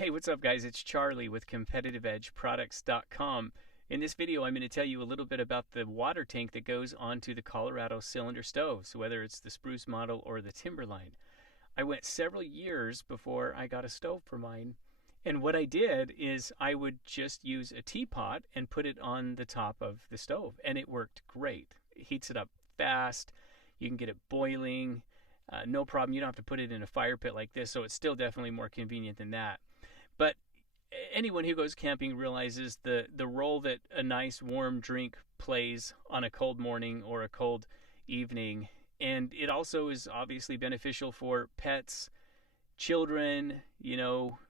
Hey, what's up guys? It's Charlie with CompetitiveEdgeProducts.com. In this video, I'm going to tell you a little bit about the water tank that goes onto the Colorado Cylinder Stove, so whether it's the Spruce model or the Timberline. I went several years before I got a stove for mine, and what I did is I would just use a teapot and put it on the top of the stove, and it worked great. It heats it up fast, you can get it boiling, no problem. You don't have to put it in a fire pit like this, so it's still definitely more convenient than that. But anyone who goes camping realizes the role that a nice warm drink plays on a cold morning or a cold evening. And it also is obviously beneficial for pets, children,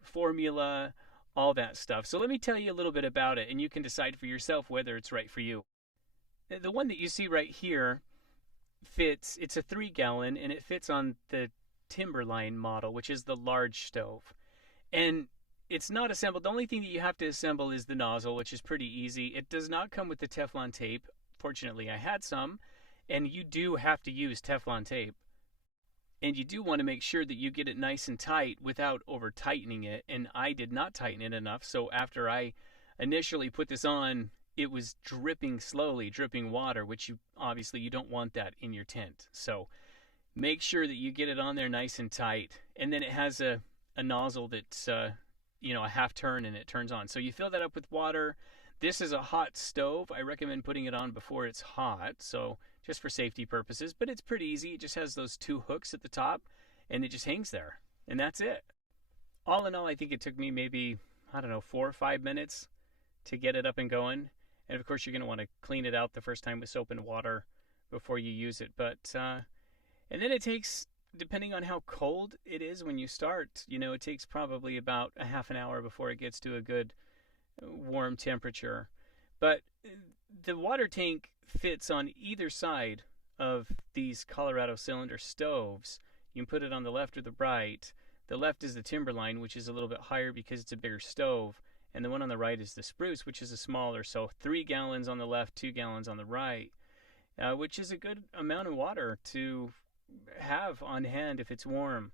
formula, all that stuff. So let me tell you a little bit about it, and you can decide for yourself whether it's right for you. The one that you see right here fits, it's a 3-gallon, and it fits on the Timberline model, which is the large stove. And it's not assembled. The only thing that you have to assemble is the nozzle, which is pretty easy. It does not come with the Teflon tape. Fortunately, I had some, and you do have to use Teflon tape. And you do want to make sure that you get it nice and tight without over tightening it, and I did not tighten it enough, so after I initially put this on, it was dripping slowly, dripping water, which obviously you don't want that in your tent. So make sure that you get it on there nice and tight, and then it has a nozzle that's a half turn, and it turns on. So you fill that up with water. This is a hot stove. I recommend putting it on before it's hot, so just for safety purposes, but it's pretty easy. It just has those 2 hooks at the top, and it just hangs there, and that's it. All in all, I think it took me maybe, 4 or 5 minutes to get it up and going. And of course, you're going to want to clean it out the first time with soap and water before you use it. But and then it takes, depending on how cold it is when you start, it takes probably about a half an hour before it gets to a good warm temperature. But the water tank fits on either side of these Colorado Cylinder stoves. You can put it on the left or the right. The left is the Timberline, which is a little bit higher because it's a bigger stove. And the one on the right is the Spruce, which is a smaller. So 3 gallons on the left, 2 gallons on the right, which is a good amount of water to have on hand if it's warm.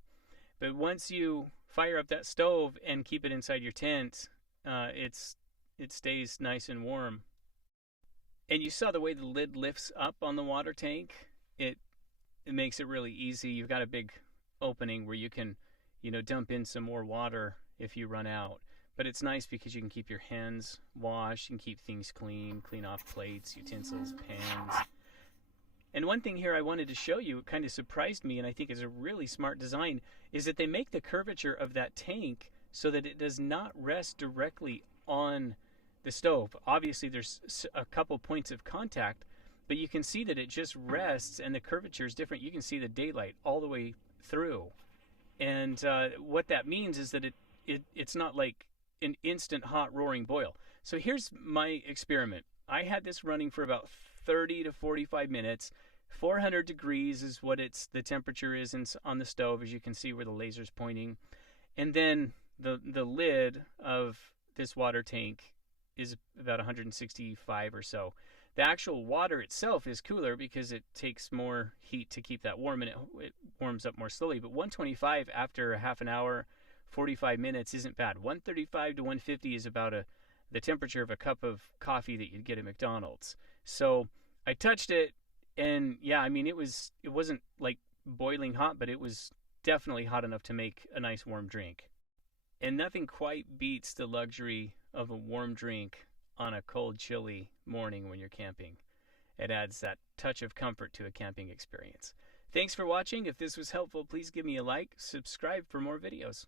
But once you fire up that stove and keep it inside your tent, it stays nice and warm. And you saw the way the lid lifts up on the water tank. It makes it really easy. You've got a big opening where you can dump in some more water if you run out. But it's nice because you can keep your hands washed, you can keep things clean off plates, utensils, pans. And one thing here I wanted to show you, it kind of surprised me, and I think is a really smart design, is that they make the curvature of that tank so that it does not rest directly on the stove. Obviously there's a couple points of contact, but you can see that it just rests, and the curvature is different. You can see the daylight all the way through. And what that means is that it's not like an instant hot roaring boil. So here's my experiment. I had this running for about 30 to 45 minutes. 400 degrees is what the temperature is on the stove, as you can see where the laser's pointing. And then the lid of this water tank is about 165 or so. The actual water itself is cooler because it takes more heat to keep that warm, and it warms up more slowly. But 125 after a half an hour, 45 minutes isn't bad. 135 to 150 is about the temperature of a cup of coffee that you'd get at McDonald's. So I touched it, and yeah, it wasn't like boiling hot, but it was definitely hot enough to make a nice warm drink. And nothing quite beats the luxury of a warm drink on a cold, chilly morning when you're camping. It adds that touch of comfort to a camping experience. Thanks for watching. If this was helpful, please give me a like, subscribe for more videos.